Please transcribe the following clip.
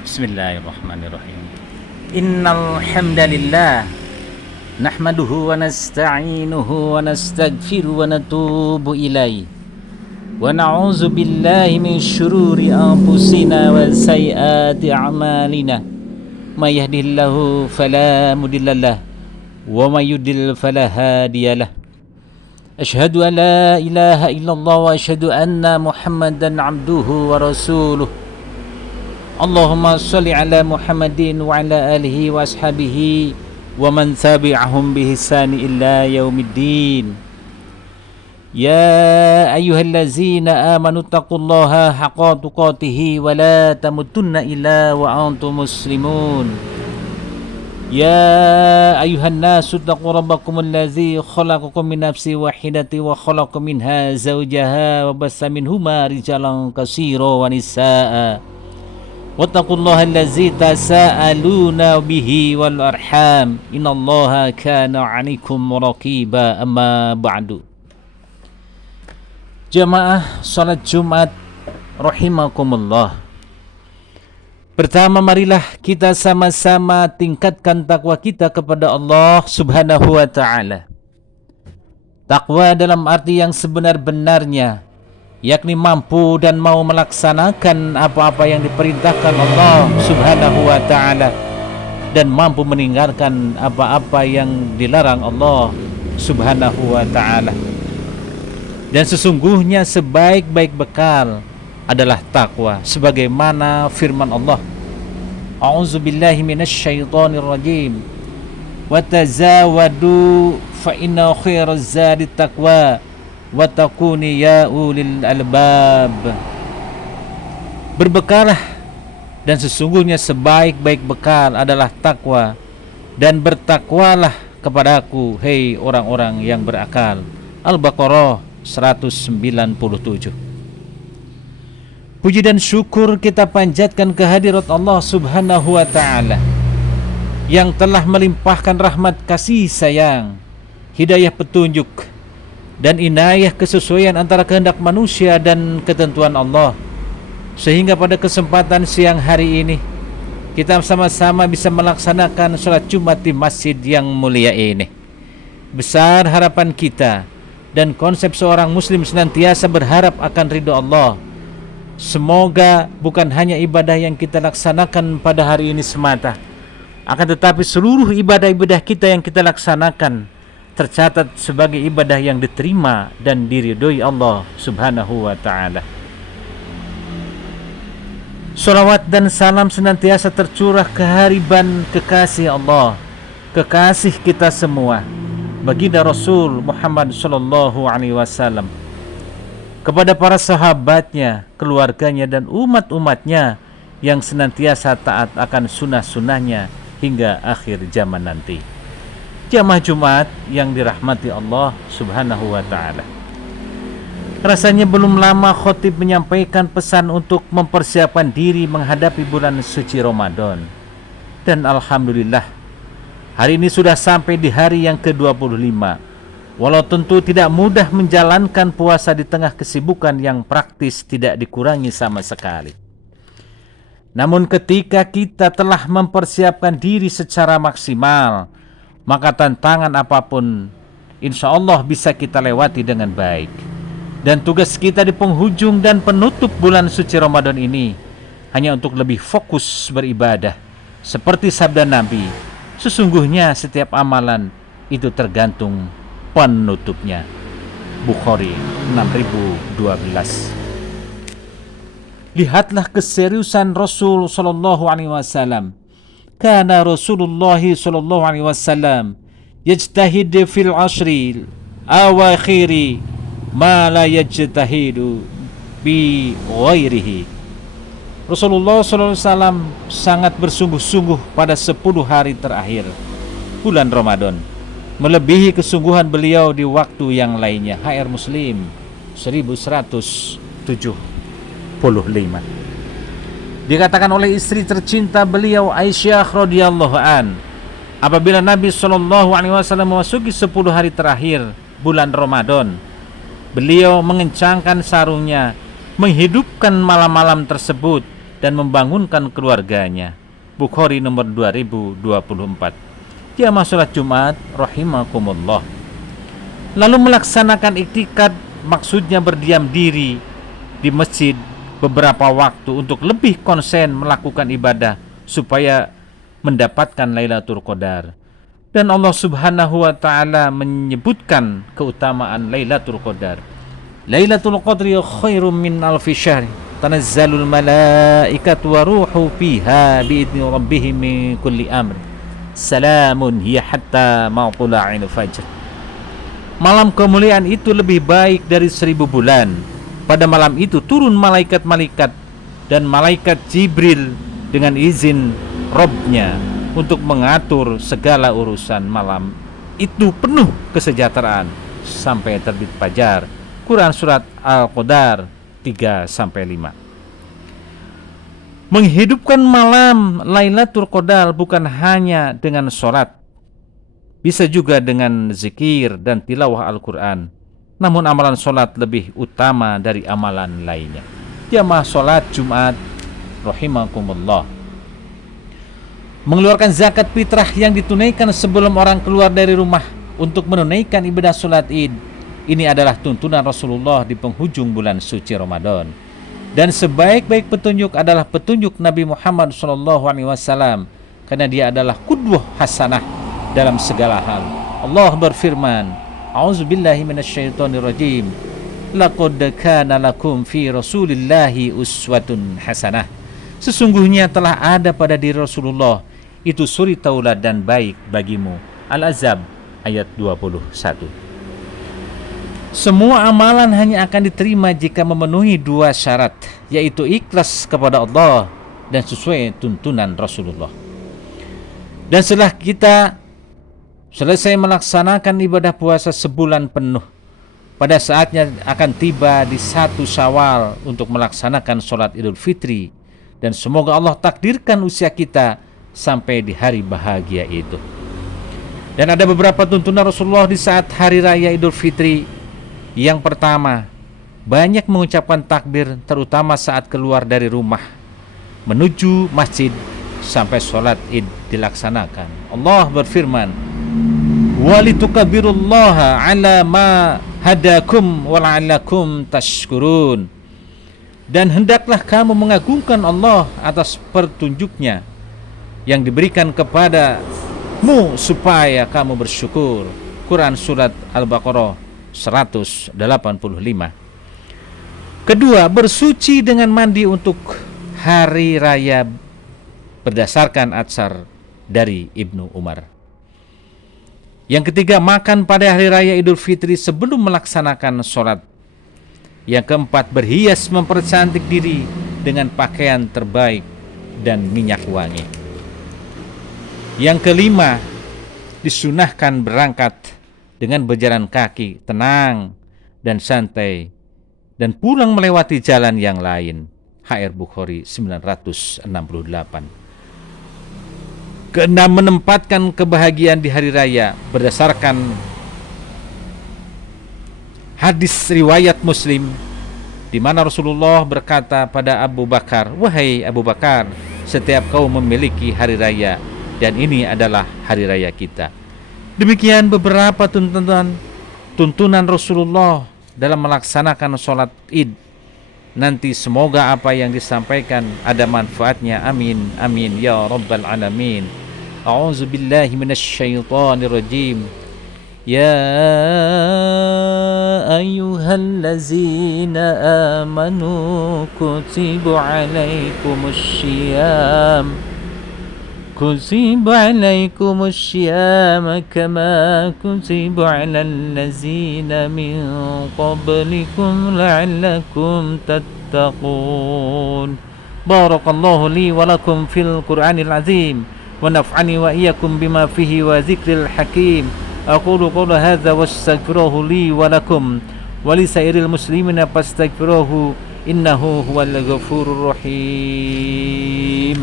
Bismillahirrahmanirrahim. Innal hamdalillah nahmaduhu wa nasta'inuhu wa nastaghfiruhu wa natubu ilaih. Wa na'udzu billahi min syururi anfusina wa sayyiati a'malina. May yahdihillahu fala mudhillalah wa may yudlil fala hadiyalah. Asyhadu an la ilaha illallah wa asyhadu anna Muhammadan 'abduhu wa rasuluh. Allahumma sholli ala Muhammadin wa ala alihi wa ashabihi wa man tabi'ahum bi ihsani illa yaumiddin. Ya ayyuhallazina amanu taqullaha haqqa tuqatih wa la tamutunna illa wa antum muslimun. Ya ayyuhan nasu taqu rabbakumul ladzi khalaqakum min nafsin wahidatin wa khalaqa minha zawjaha wa bassa minhuma rijalan katsiran wa nisaa'a. Wattaqullaha allazi tasaaluna bihi wal arham innallaha kana 'alaikum raqiba. Amma ba'du. Jamaah salat Jumat rahimakumullah. Pertama, marilah kita sama-sama tingkatkan takwa kita kepada Allah Subhanahu wa taala. Takwa dalam arti yang sebenar-benarnya, yakni mampu dan mau melaksanakan apa-apa yang diperintahkan Allah Subhanahu wa taala dan mampu meninggalkan apa-apa yang dilarang Allah Subhanahu wa taala. Dan sesungguhnya sebaik-baik bekal adalah takwa, sebagaimana firman Allah, A'udzubillahi minasyaitonir rajim. Wa tazawwadu fa inna khairaz zadi taqwa wattaquni ya ulil albab. Berbekalah, dan sesungguhnya sebaik-baik bekal adalah takwa, dan bertakwalah kepadaku, hei orang-orang yang berakal. Al-Baqarah 197. Puji dan syukur kita panjatkan kehadirat Allah Subhanahu wa taala yang telah melimpahkan rahmat kasih sayang, hidayah petunjuk dan inayah kesesuaian antara kehendak manusia dan ketentuan Allah, sehingga pada kesempatan siang hari ini kita sama-sama bisa melaksanakan sholat Jumat di masjid yang mulia ini. Besar harapan kita dan konsep seorang muslim senantiasa berharap akan ridho Allah. Semoga bukan hanya ibadah yang kita laksanakan pada hari ini semata, akan tetapi seluruh ibadah-ibadah kita yang kita laksanakan tercatat sebagai ibadah yang diterima dan diridhoi Allah Subhanahu wa taala. Salawat dan salam senantiasa tercurah kehariban kekasih Allah, kekasih kita semua, baginda Rasul Muhammad sallallahu alaihi wasallam, kepada para sahabatnya, keluarganya dan umat-umatnya yang senantiasa taat akan sunnah-sunnahnya hingga akhir zaman nanti. Jamaah Jumat yang dirahmati Allah Subhanahu wa taala. Rasanya belum lama khotib menyampaikan pesan untuk mempersiapkan diri menghadapi bulan suci Ramadan. Dan alhamdulillah, hari ini sudah sampai di hari yang ke-25. Walau tentu tidak mudah menjalankan puasa di tengah kesibukan yang praktis tidak dikurangi sama sekali. Namun ketika kita telah mempersiapkan diri secara maksimal, maka tantangan apapun insya Allah bisa kita lewati dengan baik. Dan tugas kita di penghujung dan penutup bulan suci Ramadan ini hanya untuk lebih fokus beribadah. Seperti sabda Nabi, sesungguhnya setiap amalan itu tergantung penutupnya. Bukhari 6012. Lihatlah keseriusan Rasul sallallahu alaihi wasallam. Kana Rasulullah sallallahu alaihi wasallam yajtahid fil ashri awakhiri ma la yajtahidu bi ghairihi. Rasulullah sallallahu alaihi wasallam sangat bersungguh-sungguh pada 10 hari terakhir bulan Ramadan, melebihi kesungguhan beliau di waktu yang lainnya. HR Muslim 1175. Dikatakan oleh istri tercinta beliau Aisyah radhiyallahu an, apabila Nabi sallallahu alaihi wasallam memasuki 10 hari terakhir bulan Ramadan, beliau mengencangkan sarungnya, menghidupkan malam-malam tersebut dan membangunkan keluarganya. Bukhari nomor 2024. Jamaah salat Jumat rahimakumullah. Lalu melaksanakan iktikad, maksudnya berdiam diri di masjid beberapa waktu untuk lebih konsen melakukan ibadah supaya mendapatkan Lailatul Qadar. Dan Allah Subhanahu wa taala menyebutkan keutamaan Lailatul Qadar. Lailatul Qadri khairum min alfi syahr. Tanazzalul malaikatu wa ruhu fiha biidzni rabbihim min kulli amr. Salamun hiya hatta matla'il fajr. Malam kemuliaan itu lebih baik dari 1000 bulan. Pada malam itu turun malaikat-malaikat dan malaikat Jibril dengan izin Rabb-nya untuk mengatur segala urusan malam itu penuh kesejahteraan sampai terbit fajar. Quran surat Al-Qadar 3-5. Menghidupkan malam Lailatul Qadar bukan hanya dengan sholat, bisa juga dengan zikir dan tilawah Al-Quran. Namun amalan sholat lebih utama dari amalan lainnya. Jamaah sholat Jumat rahimakumullah. Mengeluarkan zakat fitrah yang ditunaikan sebelum orang keluar dari rumah untuk menunaikan ibadah sholat id. Ini adalah tuntunan Rasulullah di penghujung bulan suci Ramadan. Dan sebaik-baik petunjuk adalah petunjuk Nabi Muhammad SAW, karena dia adalah qudwah hasanah dalam segala hal. Allah berfirman, A'udzubillahi minasyaitonirrajim. Laqad kana lakum fi Rasulillahi uswatun hasanah. Sesungguhnya telah ada pada diri Rasulullah itu suri tauladan baik bagimu. Al-Ahzab ayat 21. Semua amalan hanya akan diterima jika memenuhi 2 syarat, yaitu ikhlas kepada Allah dan sesuai tuntunan Rasulullah. Dan setelah kita selesai melaksanakan ibadah puasa sebulan penuh, pada saatnya akan tiba di 1 Syawal untuk melaksanakan sholat Idul Fitri. Dan semoga Allah takdirkan usia kita sampai di hari bahagia itu. Dan ada beberapa tuntunan Rasulullah di saat hari raya Idul Fitri. Yang pertama, banyak mengucapkan takbir, terutama saat keluar dari rumah menuju masjid sampai sholat id dilaksanakan. Allah berfirman, walitukabbirullaha ala ma hadakum wala'allakum tashkurun. Dan hendaklah kamu mengagungkan Allah atas petunjuknya yang diberikan kepadamu supaya kamu bersyukur. Quran surat Al-Baqarah 185. Kedua, bersuci dengan mandi untuk hari raya berdasarkan atsar dari Ibnu Umar. Yang ketiga, makan pada hari raya Idul Fitri sebelum melaksanakan sholat. Yang keempat, berhias mempercantik diri dengan pakaian terbaik dan minyak wangi. Yang kelima, disunahkan berangkat dengan berjalan kaki tenang dan santai dan pulang melewati jalan yang lain. HR Bukhari 968. Keenam, menempatkan kebahagiaan di hari raya berdasarkan hadis riwayat Muslim di mana Rasulullah berkata pada Abu Bakar, "Wahai Abu Bakar, setiap kau memiliki hari raya dan ini adalah hari raya kita." Demikian beberapa tuntunan Rasulullah dalam melaksanakan sholat id. Nanti semoga apa yang disampaikan ada manfaatnya. Amin, amin ya rabbal alamin. A'udzu billahi minasyaitonir rajim. Ya ayyuhallazina amanu kutiba alaikumussyiyam kama kutiba alal ladzina min qablikum la'allakum tattaqun. Barakallahu li wa lakum fil Qur'anil azim wa naf'ani wa iyyakum bima fihi wa dzikril hakim. Aqulu qawla hadza wastaghfiruhu li wa lakum wa li sairil muslimina fastaghfiruhu innahu huwal ghafurur rahim.